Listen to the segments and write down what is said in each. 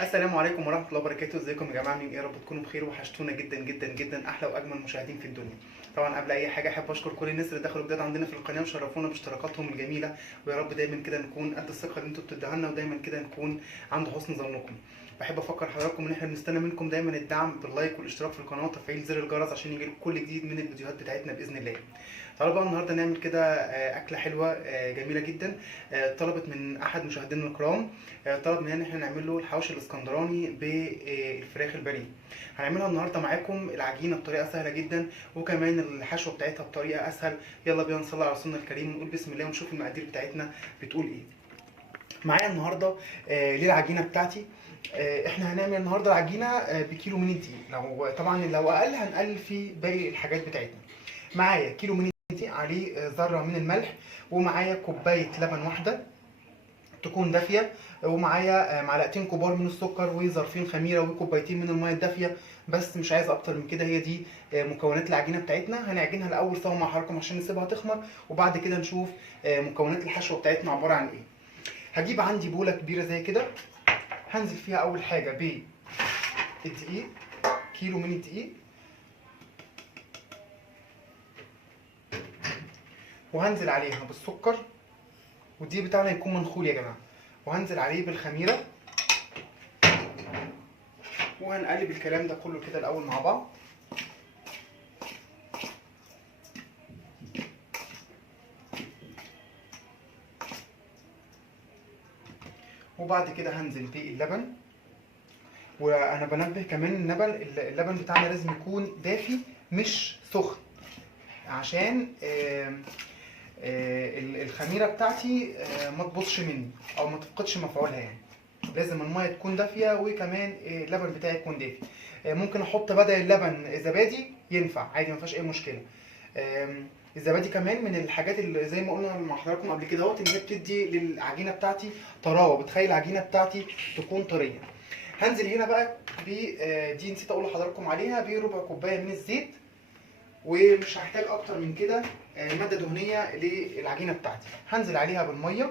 السلام عليكم ورحمة الله وبركاته. ازيكم يا جماعة؟ عاملين ايه؟ يا رب تكونوا بخير. وحشتونا جدا جدا جدا، احلى واجمل مشاهدين في الدنيا. طبعا قبل اي حاجة احب اشكر كل الناس اللي دخلوا جداد عندنا في القناة وشرفونا باشتراكاتهم الجميلة، ويا رب دايما كده نكون قد الثقة اللي انتوا بتدوها لنا، ودايما كده نكون عند حسن ظنكم. بحب افكر حضراتكم ان احنا بنستنى منكم دايما الدعم باللايك والاشتراك في القناة وتفعيل زر الجرس عشان يجيلكم كل جديد من الفيديوهات بتاعتنا باذن الله. تعالوا بقى النهارده نعمل كده اكله حلوه جميله جدا. طلبت من احد مشاهدينا الكرام، طلب مننا ان احنا نعمل له الحواوشي الاسكندراني بالفراخ البانيه. هنعملها النهارده معاكم العجينه بطريقه سهله جدا، وكمان الحشوه بتاعتها بطريقه اسهل. يلا بينا نصلي على رسولنا الكريم ونقول بسم الله ونشوف المقادير بتاعتنا بتقول ايه. معايا النهارده للعجينه بتاعتي، احنا هنعمل النهارده العجينه بكيلو من الدقيق. لو اقل هنقلل في باقي الحاجات بتاعتنا. معايا كيلو من الدقيق، عليه ذره من الملح، ومعايا كوبايه لبن واحده تكون دافيه، ومعايا معلقتين كبار من السكر، وظرفين خميره، وكوبايتين من الميه الدافيه. بس مش عايز اكتر من كده. هي دي مكونات العجينه بتاعتنا. هنعجنها الاول سوا مع حضراتكم عشان نسيبها تخمر، وبعد كده نشوف مكونات الحشوه بتاعتنا عباره عن ايه. هجيب عندي بوله كبيره زي كده، هنزل فيها اول حاجه بالدقيق، كيلو من الدقيق، وهنزل عليها بالسكر، والدقيق بتاعنا يكون منخول يا جماعه، وهنزل عليه بالخميره، وهنقلب الكلام ده كله كده الاول مع بعض. وبعد كده هنزل باللبن، وانا بنبه كمان اللبن بتاعنا لازم يكون دافي مش سخن، عشان الخميره بتاعتي ما تبوظش مني او ما تفقدش مفعولها. يعني لازم الميه تكون دافيه، وكمان اللبن بتاعي يكون دافي. ممكن احط بدل اللبن زبادي، ينفع عادي، ما فيهاش اي مشكله. الزبادي كمان من الحاجات اللي زي ما قلنا مع حضراتكم قبل كده اهوت، ان هي بتدي للعجينه بتاعتي طراوه، بتخلي العجينه بتاعتي تكون طريه. هنزل هنا بقى دي نسيت اقول لحضراتكم عليها، بربع كوبايه من الزيت، ومش هحتاج اكتر من كده ماده دهنيه للعجينه بتاعتي. هنزل عليها بالميه،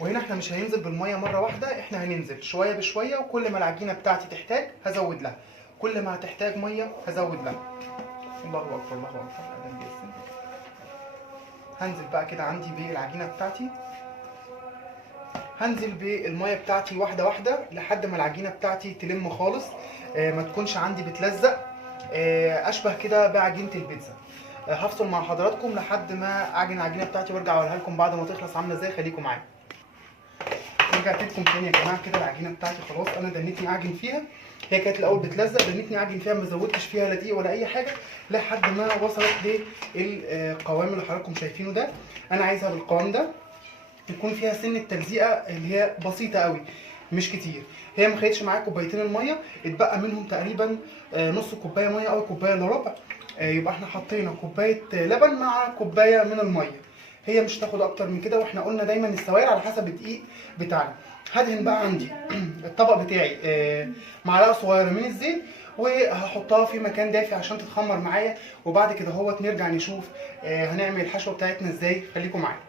وهنا احنا مش هننزل بالميه مره واحده، احنا هننزل شويه بشويه، وكل ما العجينه بتاعتي تحتاج هزود لها، كل ما هتحتاج ميه هزود لها. الله اكبر الله اكبر. هنزل بقى كده عندي بالعجينه بتاعتي، هنزل بالميه بتاعتي واحده واحده لحد ما العجينه بتاعتي تلم خالص، ما تكونش عندي بتلزق، اشبه كده بعجينه البيتزا. هفصل مع حضراتكم لحد ما اعجن العجينه بتاعتي وارجع اوريها لكم بعد ما تخلص عامله ازاي. خليكم معايا. رجعت لكم تاني يا جماعه. كده العجينه بتاعتي خلاص انا دنيتني اعجن فيها. هي كانت الاول بتلزق، دنيتني اعجن فيها، ما زودتش فيها لا دقيق ولا اي حاجه، لحد ما وصلت للقوام اللي حضراتكم شايفينه ده. انا عايزها بالقوام ده، يكون فيها سن التلزيقه اللي هي بسيطه قوي مش كتير. هي ما خدتش معايا كوبايتين الميه، اتبقى منهم تقريبا نص كوبايه ميه او كوبايه الا ربع. يبقى احنا حطينا كوبايه لبن مع كوبايه من الميه. هي مش تاخد اكتر من كده، واحنا قلنا دايما السوائل على حسب الدقيق بتاعنا. هدهن بقى عندي الطبق بتاعي معلقه صغيره من الزيت، وهحطها في مكان دافي عشان تتخمر معايا، وبعد كده نرجع نشوف هنعمل الحشوه بتاعتنا ازاي. خليكم معايا.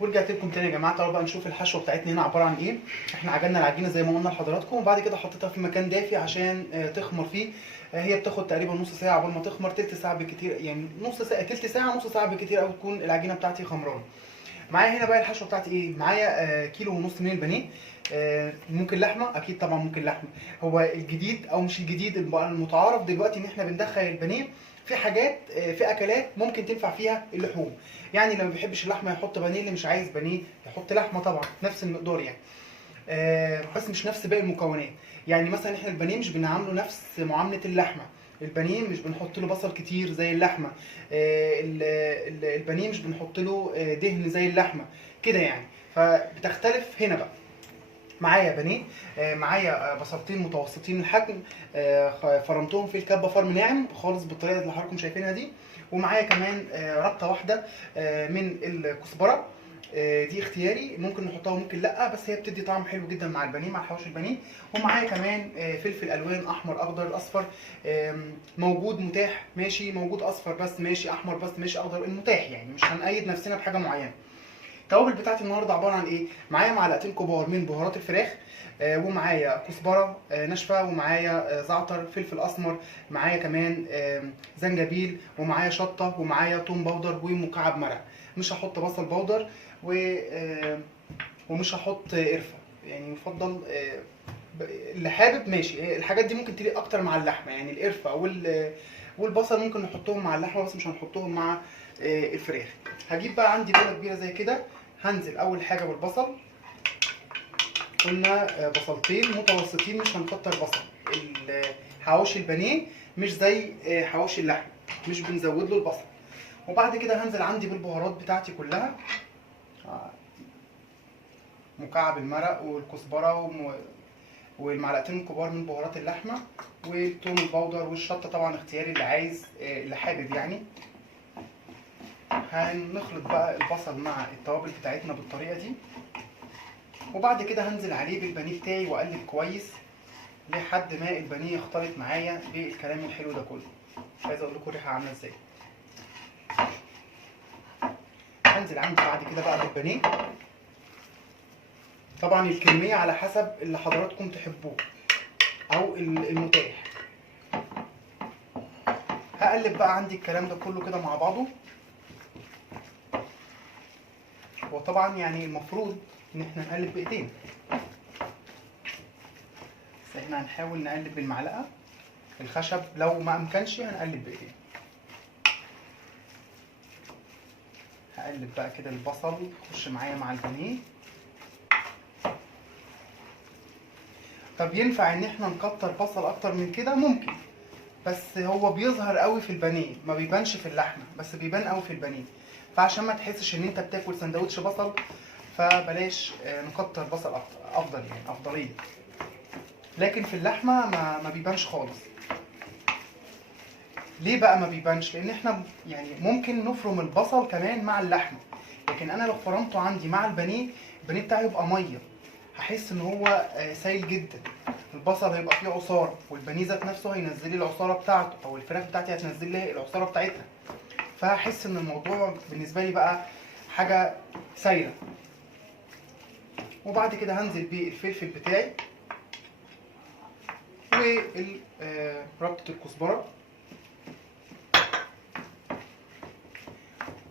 ورجعت لكم تاني يا جماعه. تعالوا بقى نشوف الحشوه بتاعتنا هنا عباره عن ايه. احنا عجننا العجينه زي ما قلنا لحضراتكم، وبعد كده حطيتها في مكان دافي عشان تخمر فيه. هي بتاخد تقريبا نص ساعه قبل ما تخمر، تلت ساعه بالكتير، يعني نص ساعه، تلت ساعه، نص ساعه بالكتير قوي تكون العجينه بتاعتي خمرانه. معايا هنا بقى الحشوه بتاعتي ايه. معايا كيلو ونص من البانيه. ممكن لحمه، اكيد طبعا ممكن لحمه. هو الجديد او مش الجديد، المتعارف دلوقتي ان احنا بندخل البانيه في حاجات، في اكلات ممكن تنفع فيها اللحوم. يعني اللي ما بيحبش اللحمه يحط بانيه، اللي مش عايز بانيه يحط لحمه، طبعا نفس المقدار يعني. بس مش نفس باقي المكونات. يعني مثلا احنا البانيه مش بنعامله نفس معامله اللحمه. البانيه مش بنحط له بصل كتير زي اللحمه. البانيه مش بنحط له دهن زي اللحمه كده يعني. فبتختلف هنا بقى. معايا بانيه، معايا بصلتين متوسطين الحجم، فرمتهم في الكبه فرم ناعم خالص بالطريقه اللي حضراتكم شايفينها دي. ومعايا كمان ربطه واحده من الكزبره. دي اختياري، ممكن نحطها وممكن لا، بس هي بتدي طعم حلو جدا مع البانيه، مع حواوشي البانيه. ومعايا كمان فلفل الوان، احمر اخضر اصفر، موجود متاح ماشي، موجود اصفر بس ماشي، احمر بس ماشي، اخضر المتاح، يعني مش هنقيد نفسنا بحاجه معينه. التوابل بتاعتي النهارده عباره عن ايه؟ معايا معلقتين كبار من بهارات الفراخ، ومعايا كزبره ناشفه، ومعايا زعتر، فلفل اسمر، معايا كمان زنجبيل، ومعايا شطه، ومعايا توم باودر ومكعب مرق. مش هحط بصل باودر ومش هحط قرفه، يعني يفضل اللي حابب ماشي. الحاجات دي ممكن تليق اكتر مع اللحمه، يعني القرفه والبصل ممكن نحطهم مع اللحمه بس مش هنحطهم مع الفراخ. هجيب بقى عندي بوله كبيره زي كده، هنزل اول حاجه بالبصل. قلنا بصلتين متوسطين، مش هنكتر بصل. حواوشي البانيه مش زي حواوشي اللحمه، مش بنزود له البصل. وبعد كده هنزل عندي بالبهارات بتاعتي كلها، مكعب المرق والكزبره والمعلقتين الكبار من بهارات اللحمه، والثوم البودر والشطه طبعا اختياري، اللي عايز اللي حابب يعني. هنخلط بقى البصل مع التوابل بتاعتنا بالطريقه دي، وبعد كده هنزل عليه بالبانيه بتاعي واقلب كويس لحد ما البانيه يختلط معايا بالكلام الحلو ده كله. مش عايز اقول لكم الريحه عامله ازاي. هنزل عندي بعد كده بقى بالبانيه. طبعا الكميه على حسب اللي حضراتكم تحبوه او المتاح. هقلب بقى عندي الكلام ده كله كده مع بعضه. وطبعا يعني المفروض ان احنا نقلب بايدينا، بس احنا هنحاول نقلب بالمعلقه الخشب، لو ما امكنش هنقلب بايدينا. هقلب بقى كده البصل يخش معايا مع البانيه. طب ينفع ان احنا نكتر بصل اكتر من كده؟ ممكن، بس هو بيظهر قوي في البانيه، ما بيبانش في اللحمه، بس بيبان قوي في البانيه. فعشان ما تحسش ان انت بتاكل سندوتش بصل، فبلاش نكتر بصل اكتر، افضل يعني افضليه. لكن في اللحمه ما بيبانش خالص. ليه بقى ما بيبانش؟ لان احنا يعني ممكن نفرم البصل كمان مع اللحمه، لكن انا لو فرمته عندي مع البانيه، البانيه بتاعي يبقى ميه، هحس ان هو سايل جدا. البصل هيبقى فيه عصاره، والبانيه ذات نفسه هينزل لي العصاره بتاعته، او الفراخ بتاعتي هتنزل لي العصاره بتاعتها. فهحس ان الموضوع بالنسبه لي بقى حاجه سايله. وبعد كده هنزل بالفلفل بتاعي وربطه الكزبره،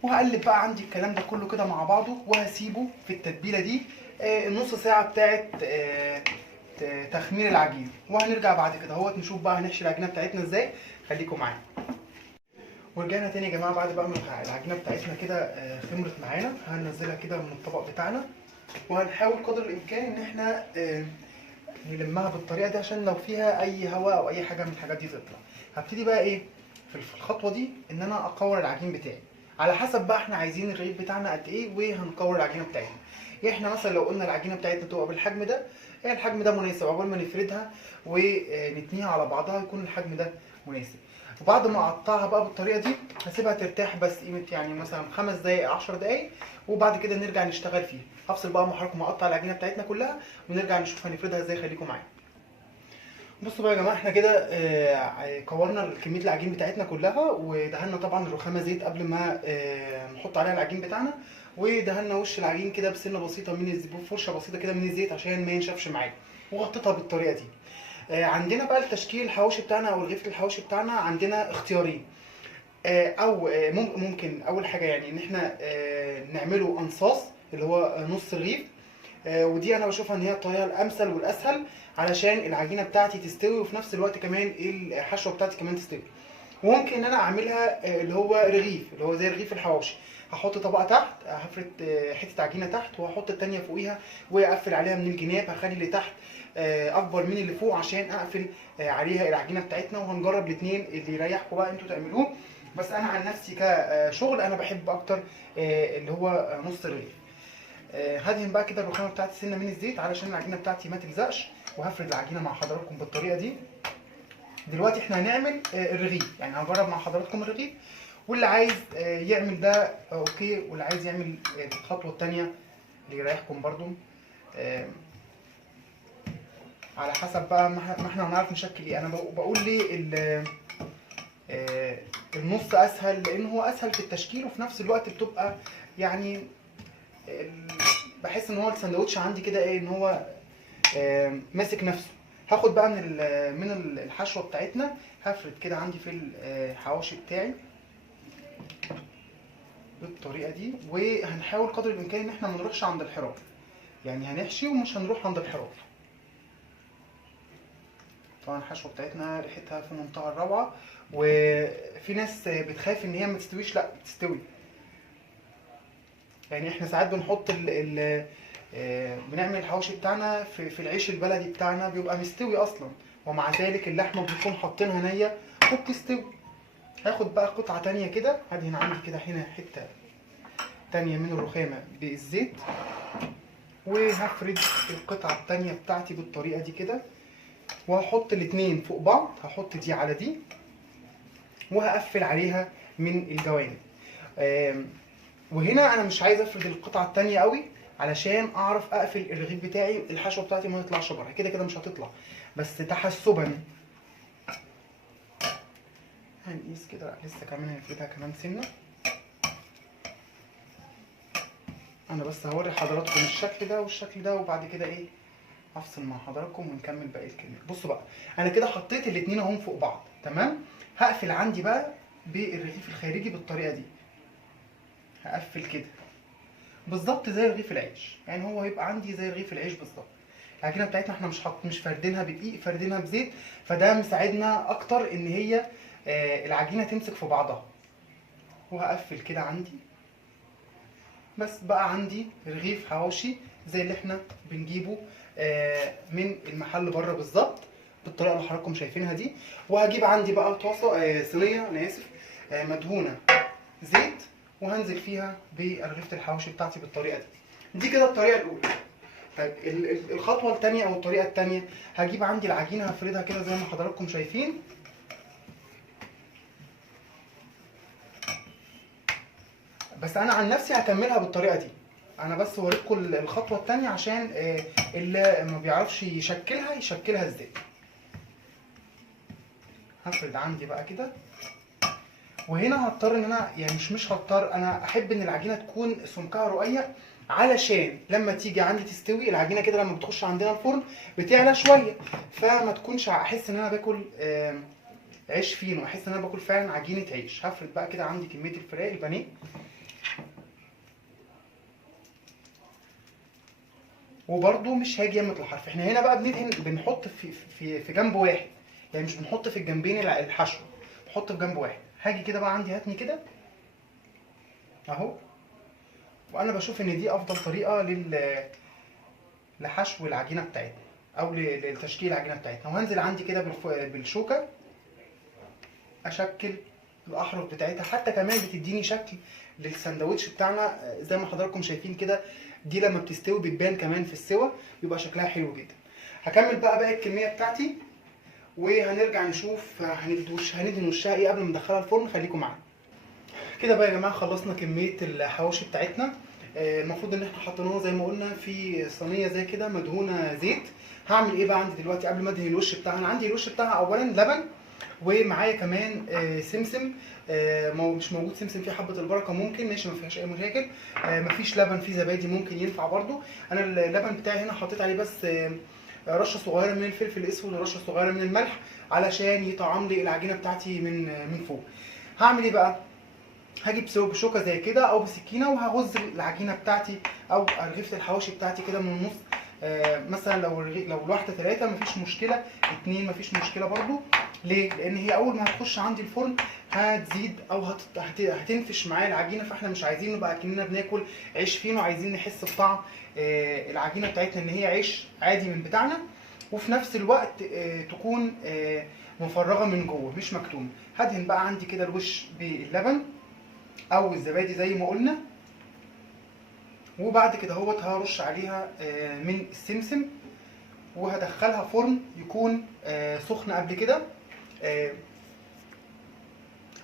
وهقلب بقى عندي الكلام ده كله كده مع بعضه، وهسيبه في التتبيله دي النص ساعه بتاعت تخمير العجين. وهنرجع بعد كده اهوت نشوف بقى هنحشي العجينه بتاعتنا ازاي. خليكم معانا. ورجعنا تاني يا جماعه بعد بقى ما العجينه بتاعتنا كده خمرت معانا. هننزلها كده من الطبق بتاعنا، وهنحاول قدر الامكان ان احنا نلمها بالطريقه دي عشان لو فيها اي هواء او اي حاجه من الحاجات دي تطلع. هبتدي بقى ايه في الخطوه دي، ان انا اكور العجين بتاعي على حسب بقى احنا عايزين الرغيف بتاعنا قد ايه، وهنكور العجينه بتاعتنا. احنا مثلا لو قلنا العجينه بتاعتنا تبقى بالحجم ده، الحجم ده مناسب. عقبال ما نفردها ونتنيها على بعضها يكون الحجم ده مناسب. وبعد ما اقطعها بقى بالطريقه دي، هسيبها ترتاح بس قيمه يعني مثلا 5 دقائق 10 دقائق، وبعد كده نرجع نشتغل فيها. هفصل بقى محركم اقطع العجينه بتاعتنا كلها، ونرجع نشوف هنفردها ازاي. خليكم معايا. بصوا بقى يا جماعه، احنا كده كورنا كميه العجين بتاعتنا كلها، ودهنا طبعا الرخامه زيت قبل ما نحط عليها العجين بتاعنا، ودهنا وش العجين كده بسنه بسيطه من الزيت، فرشه بسيطه كده من الزيت عشان ما ينشفش معايا، وغطيتها بالطريقه دي. عندنا بقى التشكيل الحواوشي بتاعنا او رغيف الحواوشي بتاعنا، عندنا اختيارين. او ممكن اول حاجه يعني ان احنا نعمله انصاص اللي هو نص رغيف. ودي انا بشوفها ان هي الطريقه الامثل والاسهل، علشان العجينه بتاعتي تستوي، وفي نفس الوقت كمان الحشوه بتاعتي كمان تستوي. وممكن ان انا اعملها اللي هو رغيف، اللي هو زي رغيف الحواوشي. هحط طبقه تحت، هفرد حته عجينه تحت، وهحط التانيه فوقيها، واقفل عليها من الجناب. هخلي اللي تحت اكبر من اللي فوق عشان اقفل عليها العجينه بتاعتنا. وهنجرب الاثنين، اللي يريحكم بقى انتوا تعملوه. بس انا عن نفسي كشغل انا بحب اكتر اللي هو نص الرغيف. هدهن بقى كده الرخامه بتاعتي سنه من الزيت علشان العجينه بتاعتي ما تلزقش، وهفرد العجينه مع حضراتكم بالطريقه دي. دلوقتي احنا هنعمل الرغيف، يعني هنجرب مع حضراتكم الرغيف، واللي عايز يعمل ده اوكي، واللي عايز يعمل الخطوه الثانيه اللي يريحكم برضو، على حسب بقى ما احنا هنعرف نشكل ايه. انا بقول ليه النص اسهل، لان هو اسهل في التشكيل، وفي نفس الوقت بتبقى يعني بحس ان هو الساندوتش عندي كده ايه، ان هو ماسك نفسه. هاخد بقى من الحشوه بتاعتنا، هفرد كده عندي في الحواوشي بتاعي بالطريقه دي. وهنحاول قدر الامكان ان احنا ما نروحش عند الحرار، يعني هنحشي ومش هنروح عند الحرار. طبعا الحشوه بتاعتنا ريحتها في منتهى الروعه، وفي ناس بتخاف ان هي ما تستويش، لا بتستوي. يعني احنا ساعات بنحط بنعمل الحواوشي بتاعنا في العيش البلدي بتاعنا بيبقى مستوي اصلا، ومع ذلك اللحمه بنكون حاطينها نيه وبتستوي. هاخد بقى قطعه تانية كده، هدهن عندي كده هنا حته تانية من الرخامه بالزيت، وهفرد القطعه التانية بتاعتي بالطريقه دي كده، وهحط الاتنين فوق بعض. هحط دي على دي وهقفل عليها من الجوانب. وهنا انا مش عايز افرد القطعه التانية قوي علشان اعرف اقفل الرغيف بتاعي، الحشوه بتاعتي ما تطلعش بره، كده كده مش هتطلع، بس تحسبا هنقيس كده. لا لسه كمان هنفردها كمان سنه. انا بس هوري حضراتكم الشكل ده والشكل ده، وبعد كده ايه هفصل مع حضراتكم ونكمل باقي الكميه. بصوا بقى، انا كده حطيت الاتنين اهم فوق بعض تمام. هقفل عندي بقى بالرغيف الخارجي بالطريقه دي. هقفل كده بالظبط زي رغيف العيش، يعني هو هيبقى عندي زي رغيف العيش بالظبط. العجينه بتاعتنا احنا مش فاردينها بدقيق، فاردينها بزيت، فده مساعدنا اكتر ان هي العجينه تمسك في بعضها. وهقفل كده عندي، بس بقى عندي رغيف حواوشي زي اللي احنا بنجيبه من المحل بره بالظبط بالطريقه اللي حضراتكم شايفينها دي. وهجيب عندي بقى طاسه صينيه انا اسف مدهونه زيت، وهنزل فيها برغيفه الحواوشي بتاعتي بالطريقه دي. دي كده الطريقه الاولى. طيب الخطوه الثانيه او الطريقه الثانيه، هجيب عندي العجينه هفردها كده زي ما حضراتكم شايفين. بس انا عن نفسي هكملها بالطريقه دي، انا بس وريتكم الخطوه الثانيه عشان اللي ما بيعرفش يشكلها ازاي. هفرد عندي بقى كده، وهنا هضطر ان انا يعني مش هضطر، انا احب ان العجينه تكون سمكها رقيق علشان لما تيجي عندي تستوي العجينه كده لما بتخش عندنا الفرن بتعلى شويه، فما تكونش احس ان انا باكل عيش فينو، احس ان انا باكل فعلا عجينه عيش. هفرد بقى كده عندي كميه الفراخ البانيه، وبرده مش هاجي يمة الحرف. احنا هنا بقى بندهن، بنحط في جنب واحد، يعني مش بنحط في الجنبين الحشو، بحط في جنب واحد. هاجي كده بقى عندي هاتني كده اهو، وانا بشوف ان دي افضل طريقه لحشو العجينه بتاعتنا او لتشكيل العجينه بتاعتنا. وهنزل عندي كده بالشوكه اشكل الاحرف بتاعتها، حتى كمان بتديني شكل للساندوتش بتاعنا زي ما حضراتكم شايفين كده. دي لما بتستوي بتبان كمان في السوا، بيبقى شكلها حلو جدا. هكمل بقى باقي الكميه بتاعتي وهنرجع نشوف هندهن وشها ايه قبل ما ندخلها الفرن. خليكم معانا كده بقى يا جماعه. خلصنا كميه الحواوشي بتاعتنا. المفروض ان احنا حطيناها زي ما قلنا في صينيه زي كده مدهونه زيت. هعمل ايه بقى عندي دلوقتي قبل ما ادهن الوش بتاعها؟ انا عندي الوش بتاعها اولا لبن، ومعايا كمان سمسم. مش موجود سمسم فيه حبه البركه ممكن ماشي، ما فيهاش اي مشاكل. مفيش لبن فيه زبادي ممكن ينفع برده. انا اللبن بتاعي هنا حطيت عليه بس رشه صغيره من الفلفل الاسود ورشه صغيره من الملح علشان يطعم لي العجينه بتاعتي من فوق. هعمل ايه بقى؟ هجيب بشوكه زي كده او بسكينه، وهغز العجينه بتاعتي او رغيفه الحواوشي بتاعتي كده من النص. مثلا لو الواحده 3 مفيش مشكله، 2 مفيش مشكله برضو. ليه؟ لان هي اول ما هتخش عندي الفرن هتزيد او هتنفش معايا العجينه، فاحنا مش عايزين نبقى كأننا بناكل عيش فينو، عايزين نحس بطعم العجينه بتاعتنا ان هي عيش عادي من بتاعنا، وفي نفس الوقت تكون مفرغه من جوه مش مكتومه. هدهن بقى عندي كده الوش باللبن او الزبادي زي ما قلنا، وبعد كده هرش عليها من السمسم، وهدخلها فرن يكون سخن قبل كده،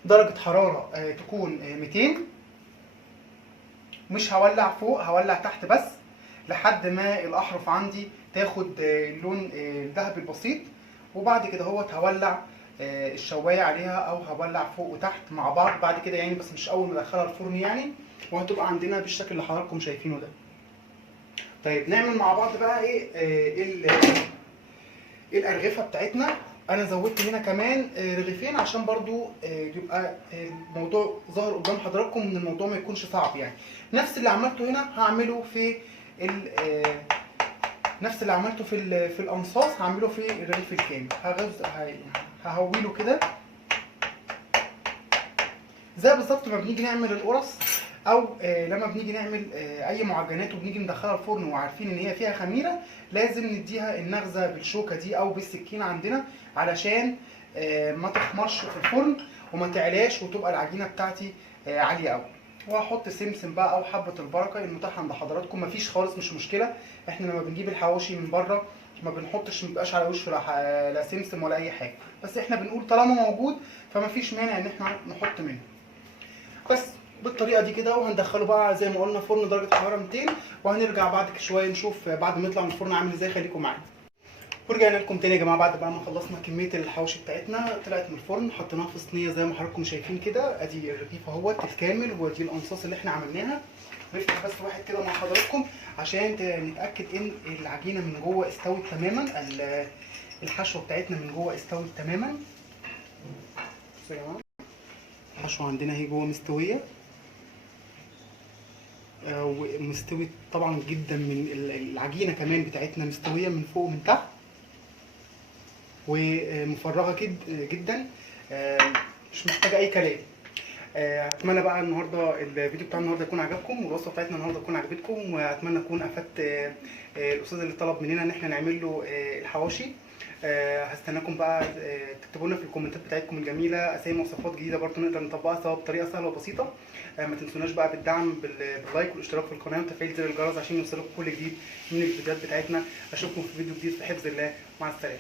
درجة حرارة تكون 200. مش هولع فوق، هولع تحت بس لحد ما الاحرف عندي تاخد اللون الذهبي البسيط. وبعد كده هولع الشوايه عليها او هولع فوق وتحت مع بعض بعد كده يعني، بس مش اول ما ادخلها الفرن يعني. وهتبقى عندنا بالشكل اللي حضراتكم شايفينه ده. طيب نعمل مع بعض بقى ايه الارغفه بتاعتنا. انا زودت هنا كمان رغيفين عشان برضو يبقى الموضوع ظاهر قدام حضراتكم، ان الموضوع ما يكونش صعب يعني. نفس اللي عملته هنا هعمله في نفس اللي عملته في الانصاص هعمله في الرغيف الكامل. ههويله كده زي بالظبط ما بنيجي نعمل القرص، او لما بنيجي نعمل اي معجنات وبنيجي ندخلها الفرن وعارفين ان هي فيها خميره، لازم نديها النغزه بالشوكه دي او بالسكينه عندنا علشان ما تخمرش في الفرن وما تعلاش وتبقى العجينه بتاعتي عاليه قوي. وهحط سمسم بقى او حبه البركه المتاح عند حضراتكم، مفيش خالص مش مشكله. احنا لما بنجيب الحواوشي من بره ما بنحطش، مبيبقاش على وشه لا سمسم ولا اي حاجه، بس احنا بنقول طالما موجود فمفيش مانع ان احنا نحط منه. بس بالطريقه دي كده، وهندخله بقى زي ما قلنا فرن درجه حراره 200، وهنرجع بعد شويه نشوف بعد ما يطلع من الفرن عامل ازاي. خليكم معانا. ورجعنا لكم تاني يا جماعه بعد بقى ما خلصنا كميه الحواوشي بتاعتنا. طلعت من الفرن، حطيناها في صينيه زي ما حضراتكم شايفين كده. ادي الرغيف اهوت الكامل، ودي الانصاص اللي احنا عملناها. نفتح بس واحد كده مع حضراتكم عشان نتاكد ان العجينه من جوه استوت تماما، الحشوه بتاعتنا من جوه استوت تماما. بصوا يا جماعه الحشوه عندنا اهي جوه مستويه، ومستوي طبعا جدا. من العجينه كمان بتاعتنا مستويه من فوق ومن تحت، ومفرغه جدا، مش محتاجه اي كلام. اتمنى بقى النهارده الفيديو بتاع النهارده يكون عجبكم، والوصفه بتاعتنا النهارده تكون عجبتكم، واتمنى اكون افدت الاستاذ اللي طلب مننا ان احنا نعمل له الحواوشي. هستناكم بقى تكتبوا لنا في الكومنتات بتاعتكم الجميله اسامي وصفات جديده برضه نقدر نطبقها سوا بطريقه سهله وبسيطه. ما تنسوناش بقى بالدعم باللايك والاشتراك في القناه وتفعيل زر الجرس عشان يوصلكم كل جديد من الفيديوهات بتاعتنا. اشوفكم في فيديو جديد في حفظ الله، مع السلامه.